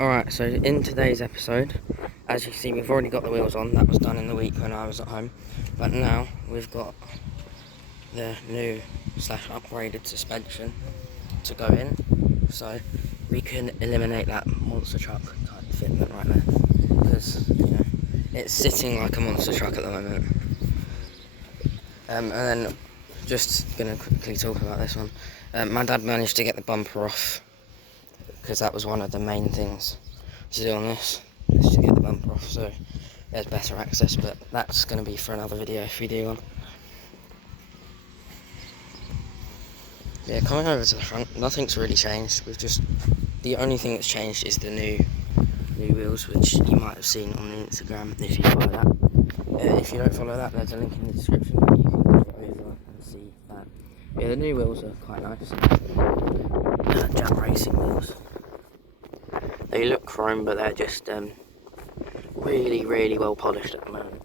Alright, so in today's episode, as you can see, we've already got the wheels on. That was done in the week when I was at home. But now we've got the new / upgraded suspension to go in. So we can eliminate that monster truck type fitment right there. Because, it's sitting like a monster truck at the moment. And then, just going to quickly talk about this one. My dad managed to get the bumper off, because that was one of the main things to do on this, is to get the bumper off, so there's better access, but that's going to be for another video if we do one. Yeah, coming over to the front, nothing's really changed. The only thing that's changed is the new wheels, which you might have seen on the Instagram if you follow that. If you don't follow that, there's a link in the description that you can go over and see that. Yeah, the new wheels are quite nice. Jam racing wheels. They look chrome, but they're just really, really well polished at the moment,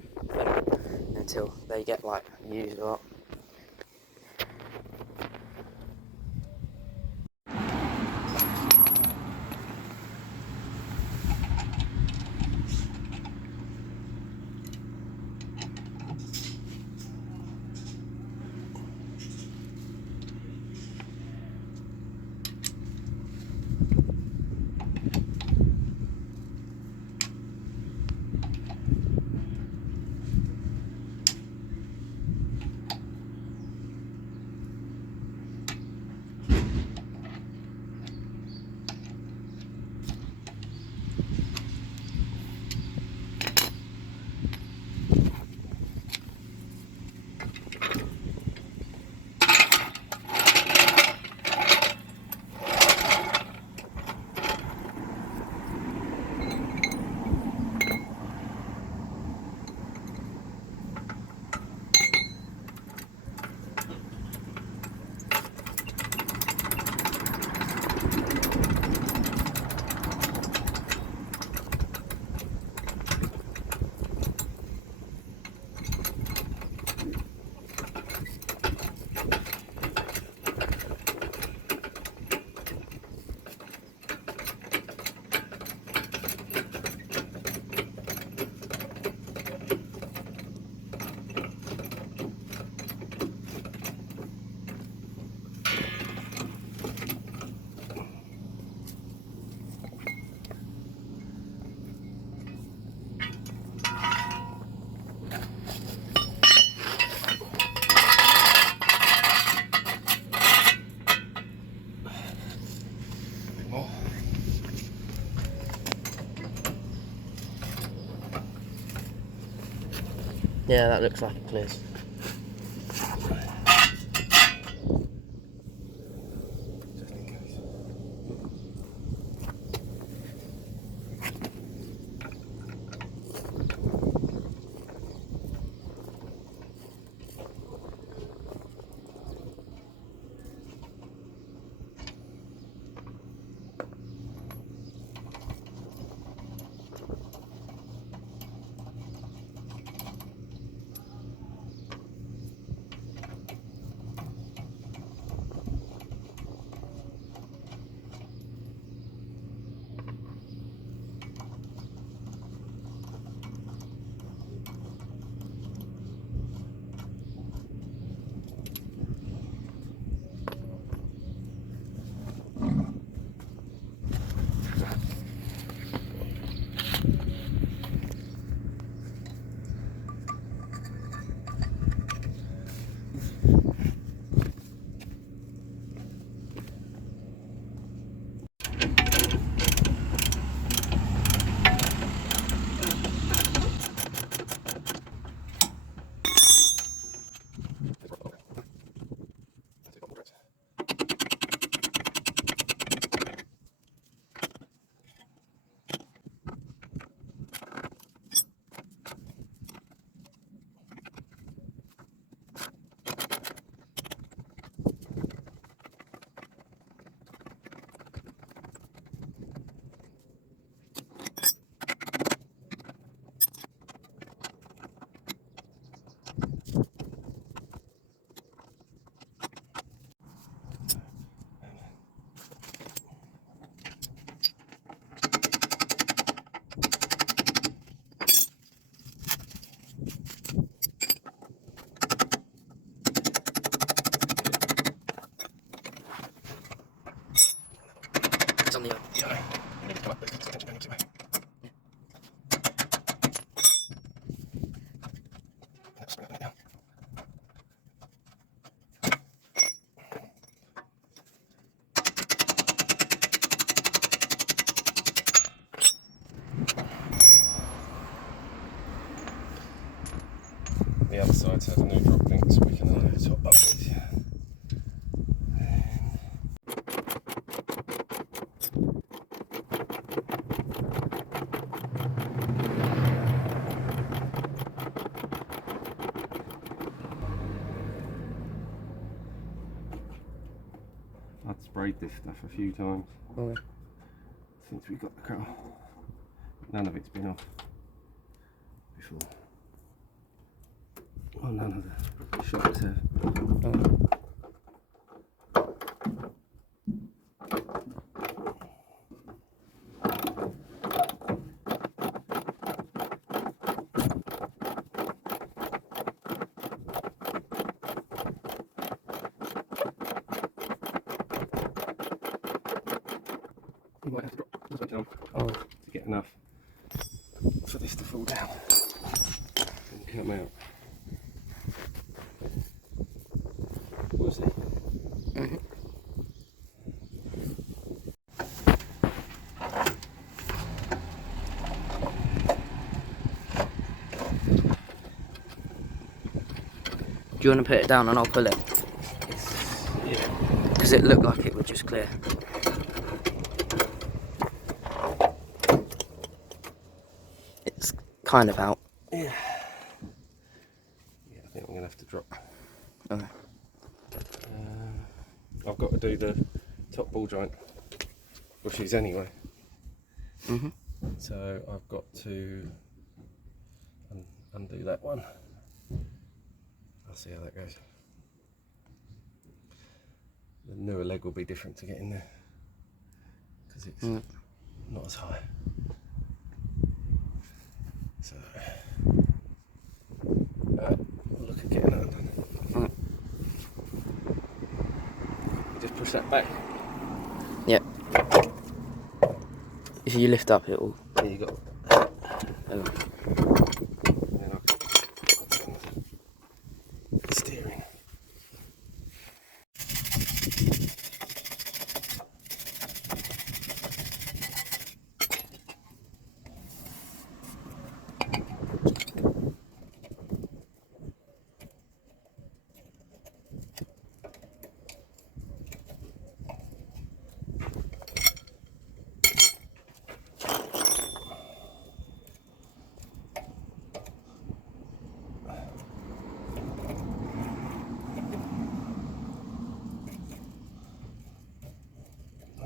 until they get used a lot. Yeah, that looks like it clears. Just in case. on the Yeah. I need to come up with it. I need to. Let's bring it down. The other side's had a new drop link, so we can add the top buckets. I've sprayed this stuff a few times since we got the car. None of it's been off before. Well, none of the shocks have. You might have to drop the switch on to get enough for this to fall down and come out. We'll see. Do you want to put it down and I'll pull it? Yeah. Because it looked like it would just clear. It's kind of out. Yeah. Yeah, I think I'm going to have to drop. Okay. I've got to do the top ball joint bushes anyway. So I've got to undo that one. I'll see how that goes. The newer leg will be different to get in there because it's not as high. So we'll look at getting that undone. You just push that back. Yep. If you lift up, it will. There you go. Oh. And then I can steering.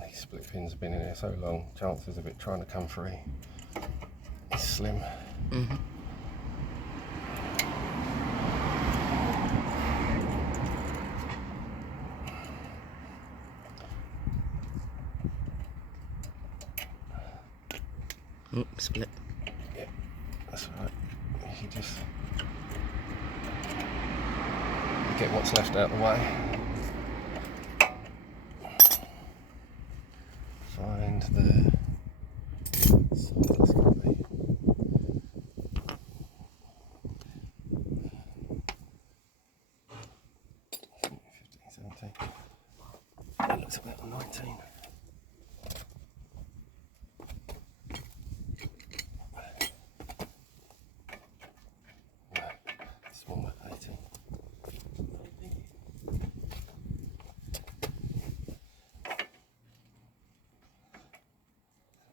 These split pins have been in there so long, chances of it trying to come free is slim. Split. Yeah, that's right. You just get what's left out of the way. Find the side it's going to be. 15, 17. That looks about 19. Smaller, 18.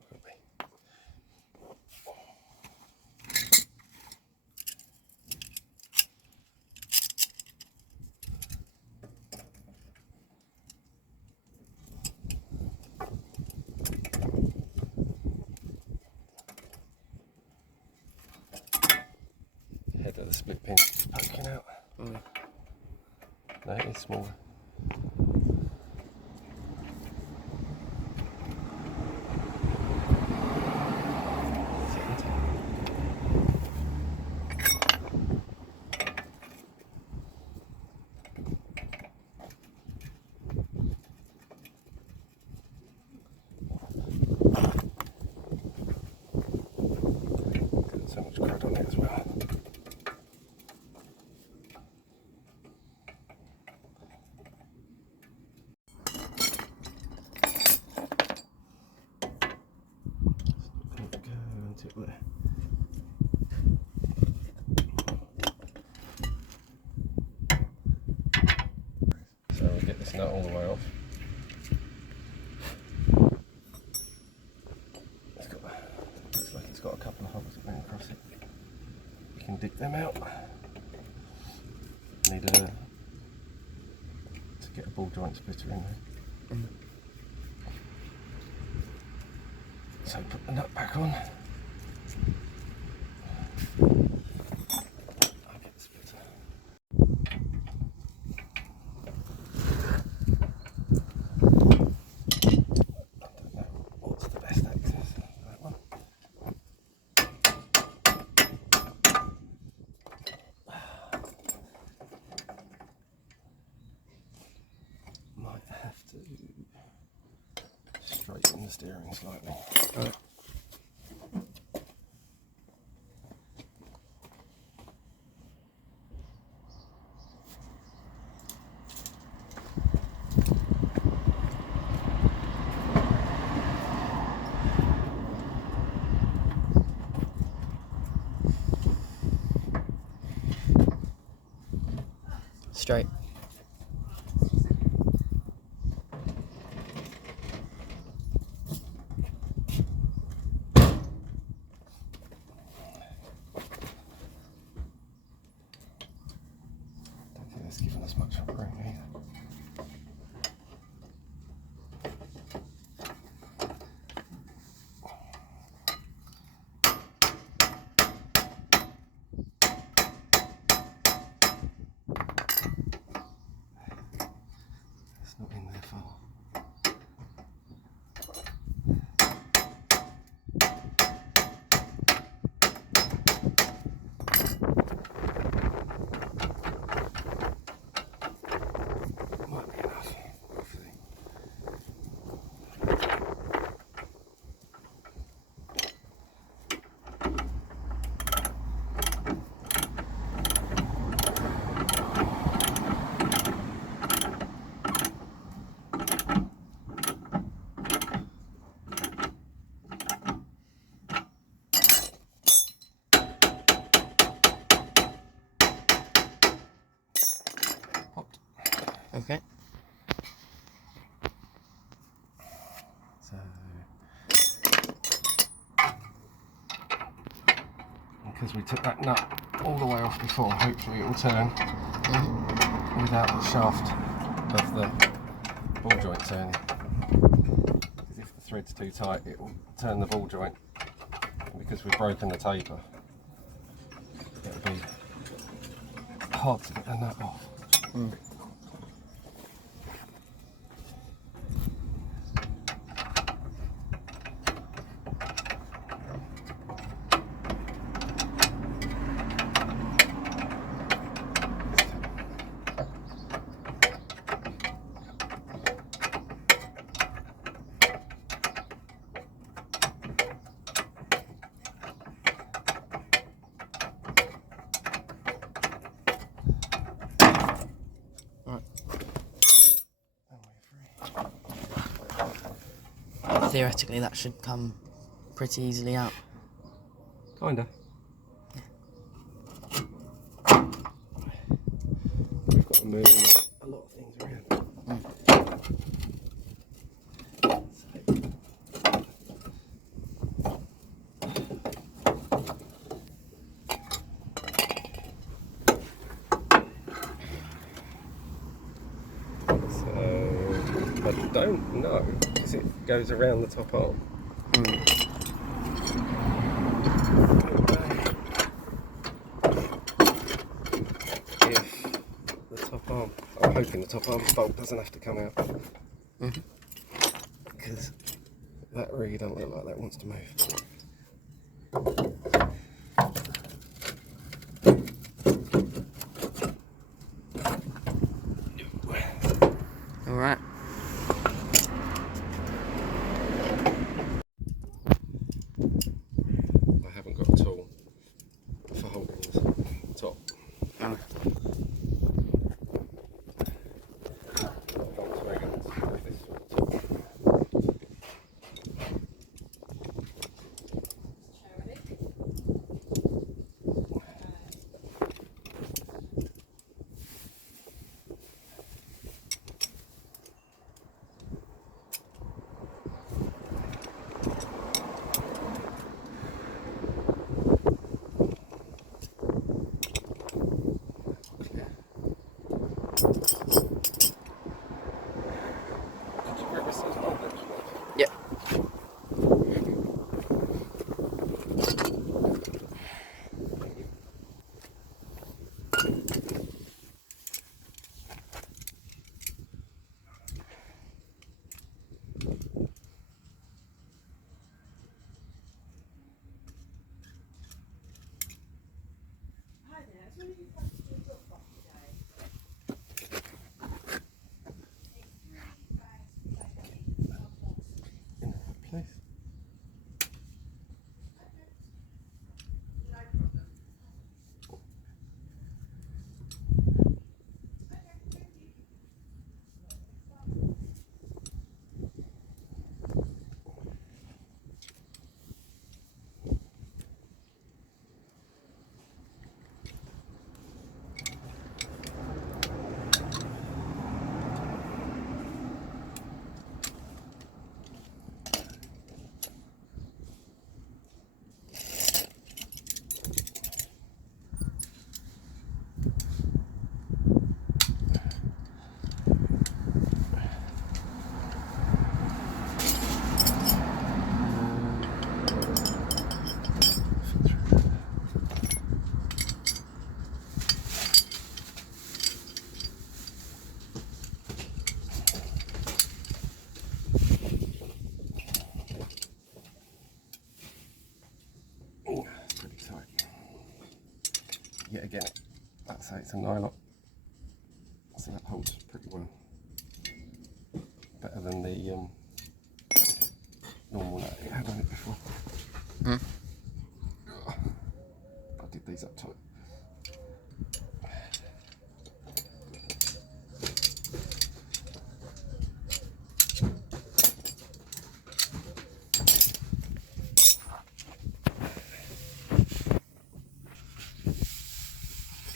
Could be. Head of the split pin poking out. No, it's smaller. on it as well. So we'll get this nut all the way off. Looks like it's got a couple of holes that went across it. You can dig them out. Need to get a ball joint splitter in there. So put the nut back on. I'll get the splitter. I don't know what's the best access. That one. Might have to straighten the steering slightly. Straight. Don't think that's given us much room either. It's not in there far. Might be enough. We'll see. Popped. Okay. So, because we took that nut all the way off before, hopefully it will turn without the shaft of the ball joint turning. Because if the thread's too tight, it will turn the ball joint. And because we've broken the taper, it'll be hard to get the nut off. Theoretically, that should come pretty easily out. Kinda. We've got to move a lot of things around. So I don't know, because it goes around the top arm. If the top arm, I'm hoping the top arm bolt doesn't have to come out. Because that really doesn't look like that wants to move. Alright. I haven't got a tool, it's a nylon, so that holds pretty well. Better than the normal nut you had on it before. I did these up tight.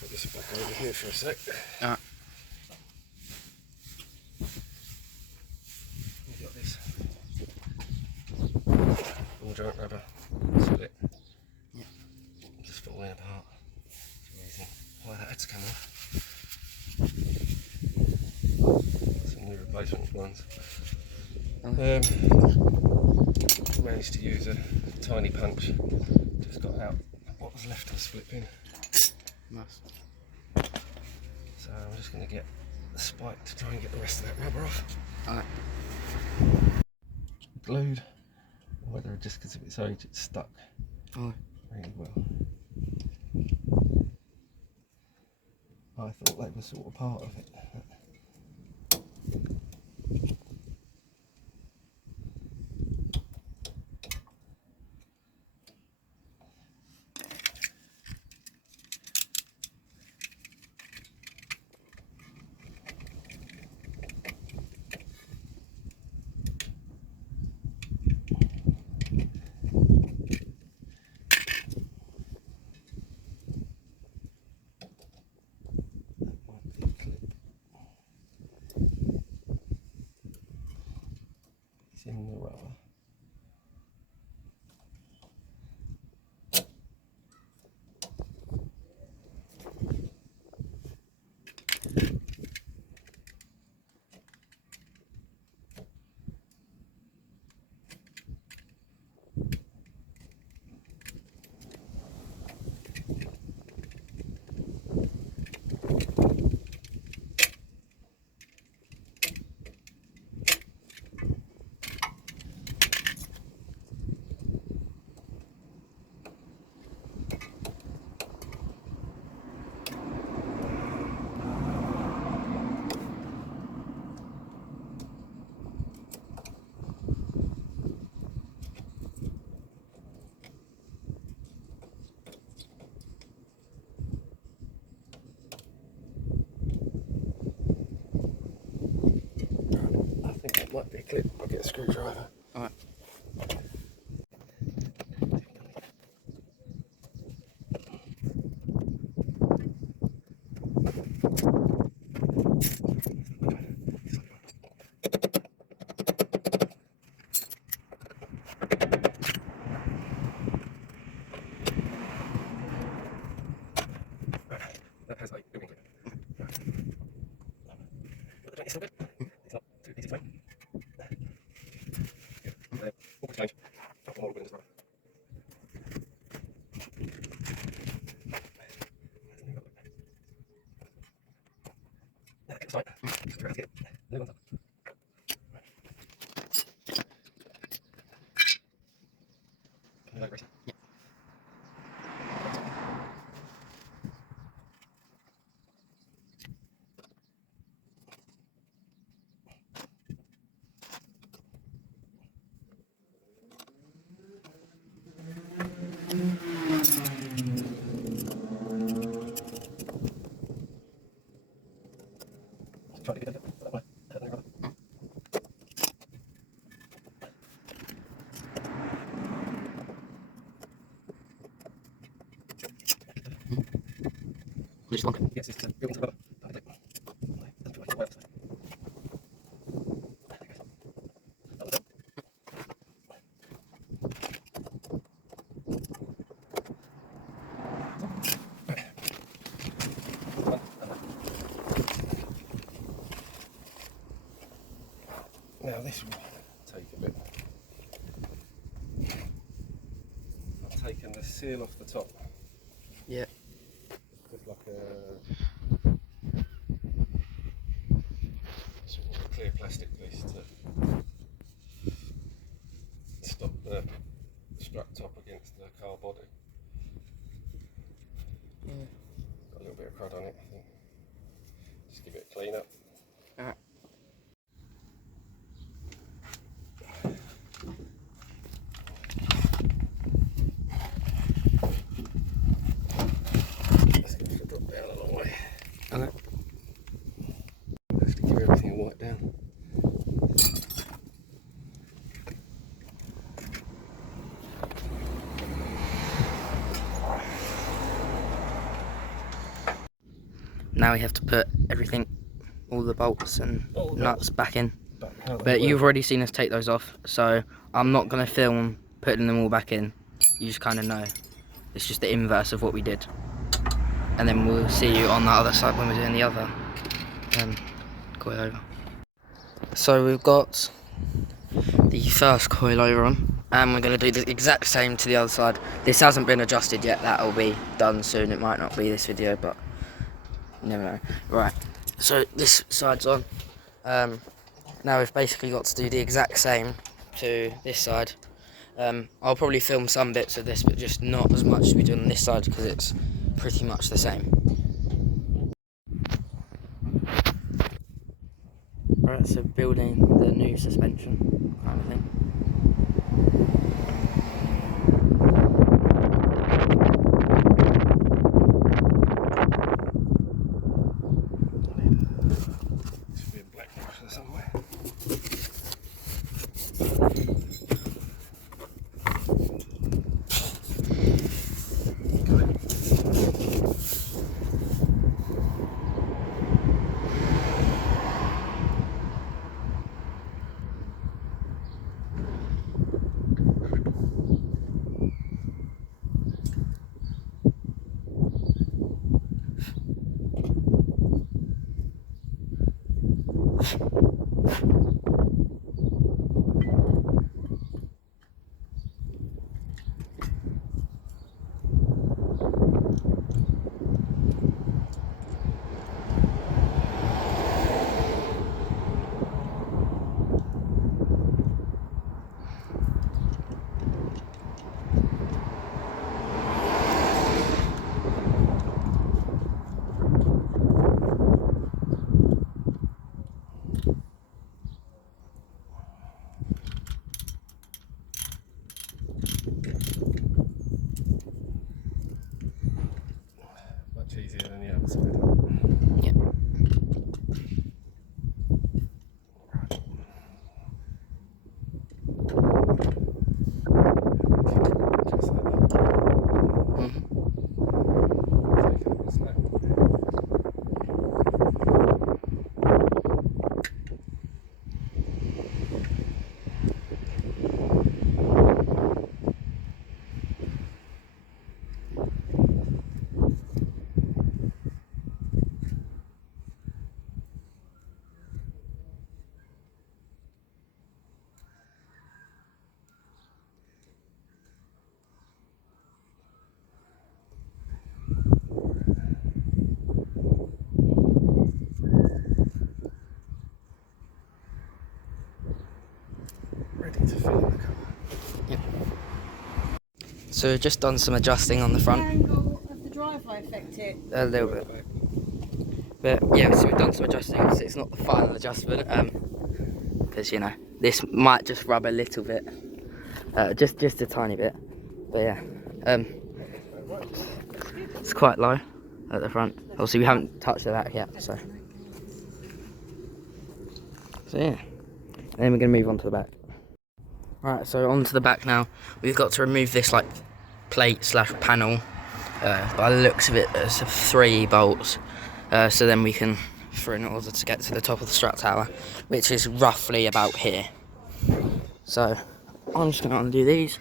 Put this back over here for a sec. Alright. You got this ball joint rubber split. Yeah. Just falling apart. It's amazing why that had to come off. Some new replacement ones. Managed to use a tiny punch. Just got out what was left of the split pin. Nice. So I'm just going to get the spike to try and get the rest of that rubber off. Alright. Glued, whether just because of its age it's stuck Alright. really well. I thought they were sort of part of it. In the rubber. I think that might be a clip. I'll get a screwdriver. Alright. That has a building clip. It's all good. It's not too easy to make. Good. All good change. I've got more windows now. That's right. Let's get new ones up. Can you like race? Yeah. Try to get it that way. Which one? Yes, it's built into rubber. Now this will take a bit. I've taken the seal off the top. Yeah. With like a sort of clear plastic piece to stop the strap top against the car body. Yeah. Got a little bit of crud on it, I think. Just give it a clean up. Alright. Let's get it drop down a long way. Okay. Have to give everything a wipe down. Now we have to put everything, all the bolts and nuts back in. But You've already seen us take those off, so I'm not going to film putting them all back in. You just kind of know. It's just the inverse of what we did. And then we'll see you on the other side when we're doing the other coilover. So we've got the first coilover on, and we're going to do the exact same to the other side. This hasn't been adjusted yet, that will be done soon. It might not be this video, but you never know. Right, so this side's on. Now we've basically got to do the exact same to this side. I'll probably film some bits of this, but just not as much as we do on this side because it's pretty much the same. Alright, so building the new suspension kind of thing. should be a black brush somewhere. Much easier than the other side. Yep. Just like that. Mm-hmm. Take it up slow. Ready to fill in the colour. Yep. So we've just done some adjusting on the front. Angle of the driveway affect it? A little bit. But yeah, so we've done some adjusting. Obviously it's not the final adjustment, because you know, this might just rub a little bit. Just a tiny bit. But yeah. It's quite low at the front. Obviously we haven't touched the back yet, so yeah. And then we're gonna move on to the back. Right, so on to the back now. We've got to remove this like plate slash panel. By the looks of it, there's 3 bolts. So then we can, for in order to get to the top of the strut tower, which is roughly about here. So I'm just going to undo these.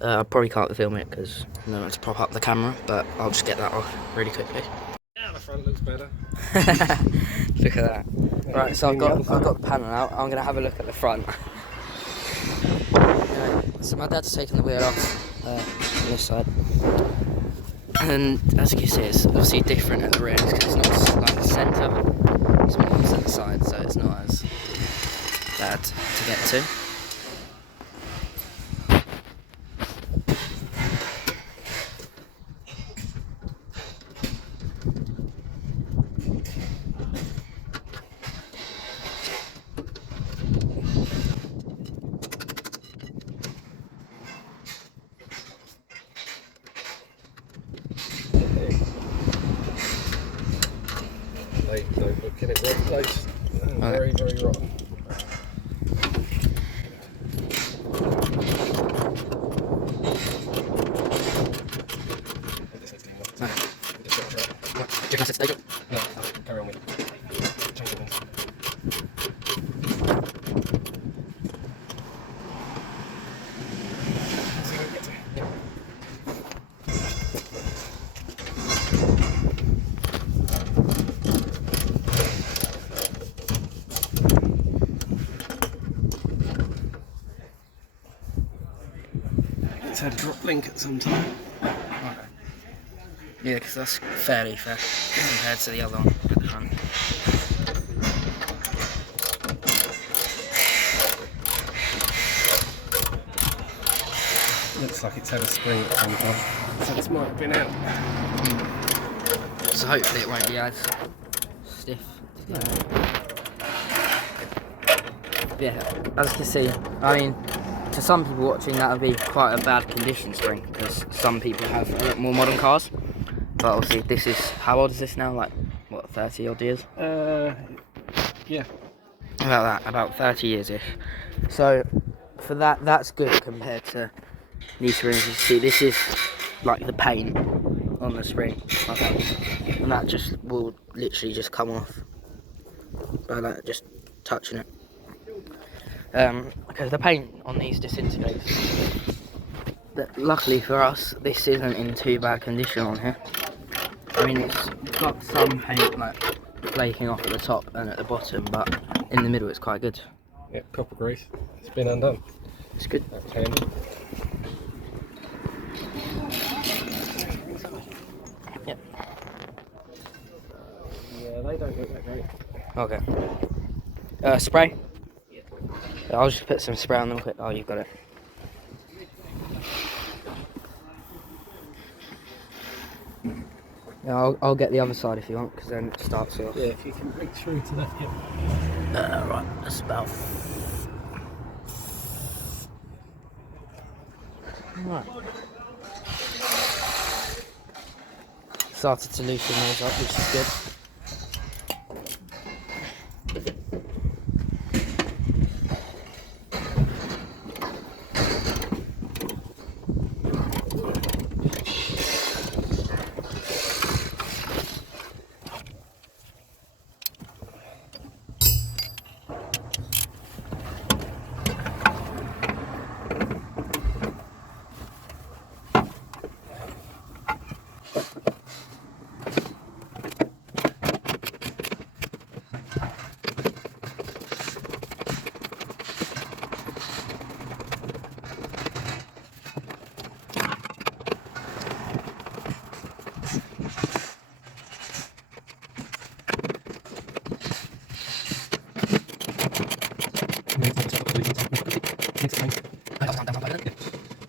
I probably can't film it because I don't want to prop up the camera, but I'll just get that off really quickly. Yeah, the front looks better. Look at that. Right, so I've got the panel out. I'm going to have a look at the front. So my dad's taken the wheel off on this side. And as you can see, it's obviously different at the rear because it's not like the centre, it's more to the side, so it's not as bad to get to. it dead close. Right. Very, very rotten. No, carry on with it. Change the lens. See what we get to. Yeah. It's had a drop link at some time. Yeah, because that's fairly fair compared to the other one at the front. Looks like it's had a spring at some time. So this might have been out. So hopefully it won't be as stiff. Yeah, as you can see, I mean, to some people watching that would be quite a bad condition spring, because some people have a lot more modern cars. But obviously this is, how old is this now? Like, what, 30 odd years? Yeah. About 30 years-ish. So, for that, that's good compared to these springs. You see, this is like the paint on the spring, like that. And that just will literally just come off by that, just touching it. Because the paint on these disintegrates. But luckily for us, this isn't in too bad condition on here. I mean, it's got some paint like flaking off at the top and at the bottom, but in the middle it's quite good. Yeah, copper grease. It's been undone. It's good. That was handy. Yep. Yeah, they don't look that great. Okay. Spray? Yeah. I'll just put some spray on them quick. Oh, you've got it. Yeah, I'll get the other side if you want, because then it starts off. Yeah, if you can break through to that, yeah. Right, that's about. Right. Started to loosen those up, which is good.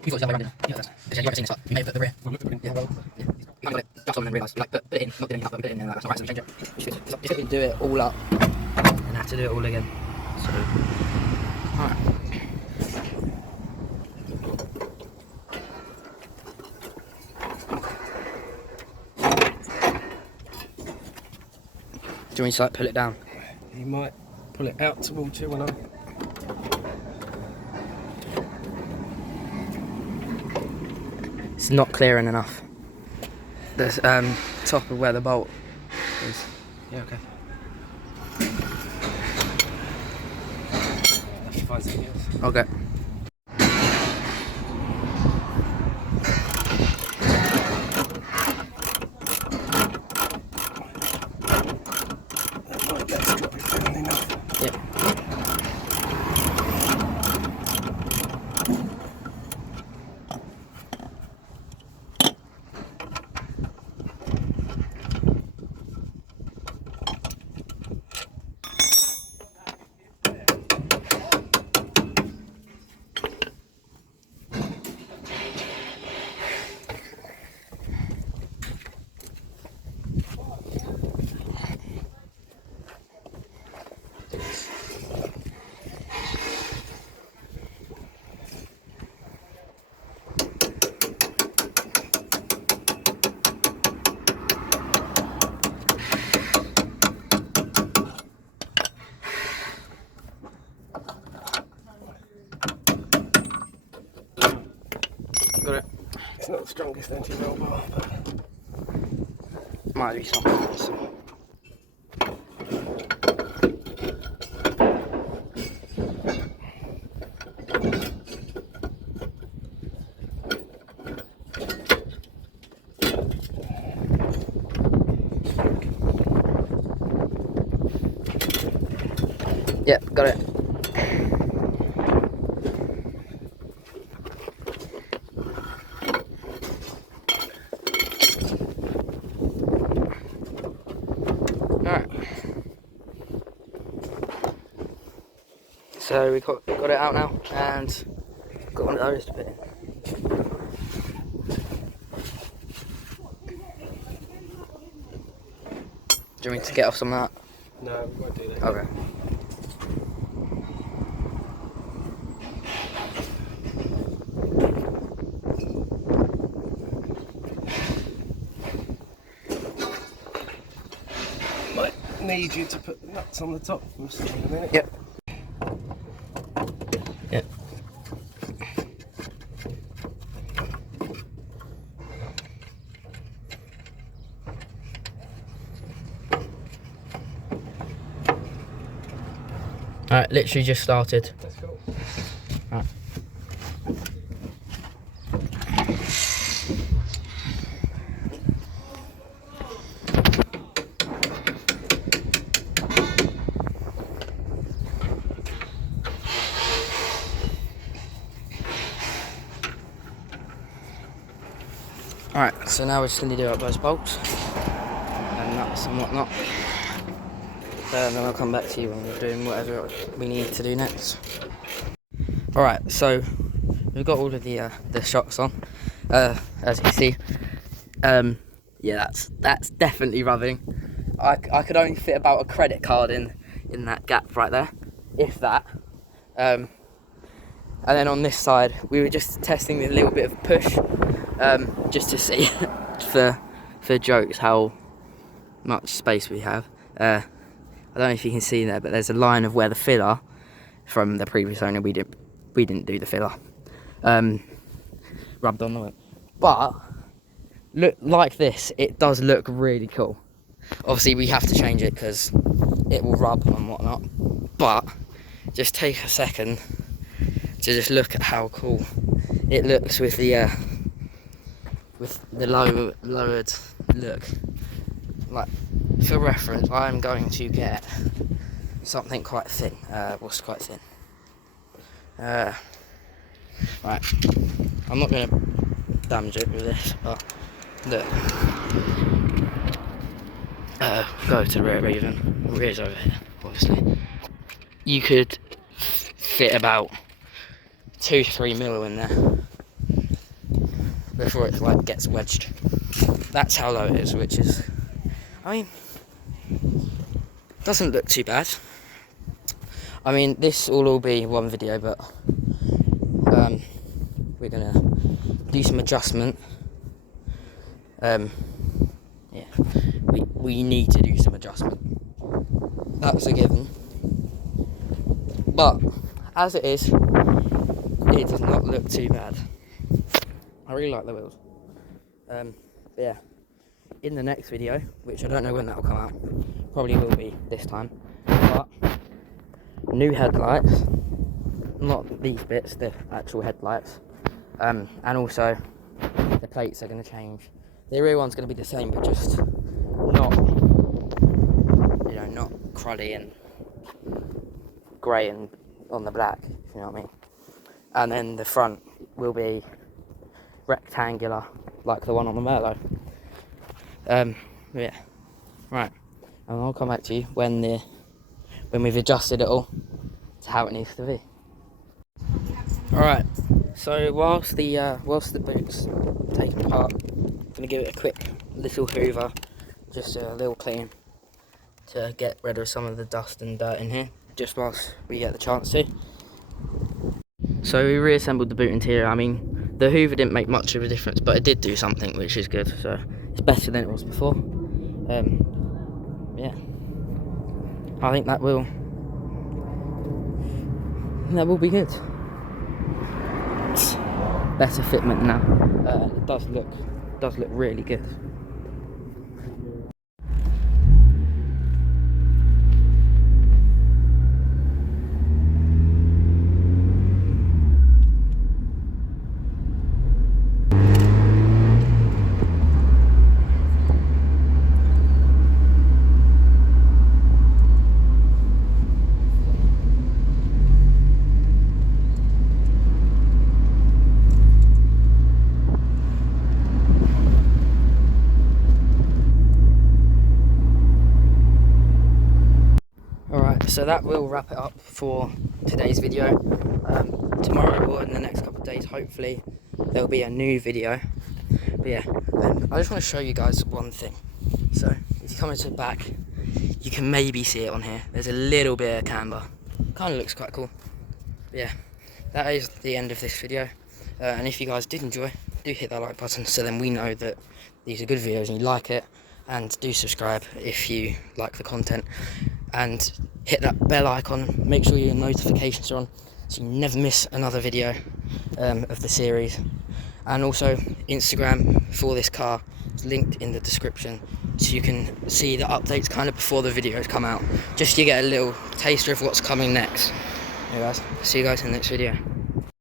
You've got the other way around, yeah, that's you haven't seen this, you may have put the rear. Yeah, well, yeah. You got it just on and realised, like, put it in, not doing it up, but put it in, and that's not right, so change it. Which is good. Just do it all up and have to do it all again. So, alright. Do you want me to like pull it down? You might pull it out towards you when I. It's not clearing enough. The top of where the bolt is. Yeah, okay. I should find something else. Okay. Yep. got it. It's not the strongest anti-roll bar, but Might be something else. Yep, got it. Alright. So we got it out now and got one of those to put in. Do you want me to get off some of that? no, we won't do that. Okay. Might need you to put the nuts on the top for us in a minute. Yep. Yep. Alright, literally just started. That's cool. Alright. Alright, so now we're just going to do up those bolts and nuts and whatnot. And then I'll come back to you when we're doing whatever we need to do next. Alright, so we've got all of the shocks on, as you can see. Yeah, that's definitely rubbing. I could only fit about a credit card in that gap right there, if that. And then on this side, we were just testing a little bit of push, just to see for jokes how much space we have. I don't know if you can see there, but there's a line of where the filler from the previous owner, we didn't do the filler, rubbed on the wheel. But look like this, it does look really cool. Obviously we have to change it because it will rub and whatnot, but just take a second to just look at how cool it looks with the lowered look. Like, for reference, I'm going to get something quite thin. What's quite thin? Right, I'm not going to damage it with this, but look. Go to the rear even. The rear's over here, obviously. You could fit about 2 to 3 mil in there before it like gets wedged. That's how low it is, which is, I mean, doesn't look too bad. I mean, this will all be one video, but we're gonna do some adjustment. Yeah, we need to do some adjustment. That's a given. But as it is, it does not look too bad. I really like the wheels. Yeah. In the next video, which I don't know when that will come out, probably will be this time, but new headlights, not these bits, the actual headlights, and also the plates are going to change. The rear one's going to be the same, but just not, you know, not cruddy and grey and on the black, if you know what I mean. And then the front will be rectangular, like the one on the Merlot. Yeah, right, and I'll come back to you when we've adjusted it all to how it needs to be. Alright, so whilst the boot's taken apart, I'm gonna give it a quick little hoover, just a little clean to get rid of some of the dust and dirt in here, just whilst we get the chance to. So we reassembled the boot interior. I mean, the hoover didn't make much of a difference, but it did do something, which is good, so it's better than it was before. Yeah, I think that will be good. Better fitment now. It does look really good. Alright, so that will wrap it up for today's video. Tomorrow or in the next couple of days, hopefully, there'll be a new video. But yeah, I just want to show you guys one thing. So, if you come into the back, you can maybe see it on here. There's a little bit of camber. Kind of looks quite cool. But yeah, that is the end of this video. And if you guys did enjoy, do hit that like button so then we know that these are good videos and you like it. And do subscribe if you like the content. And hit that bell icon, make sure your notifications are on so you never miss another video of the series. And also Instagram for this car is linked in the description, so you can see the updates kind of before the videos come out, just so you get a little taster of what's coming next. Anyway guys, see you guys in the next video.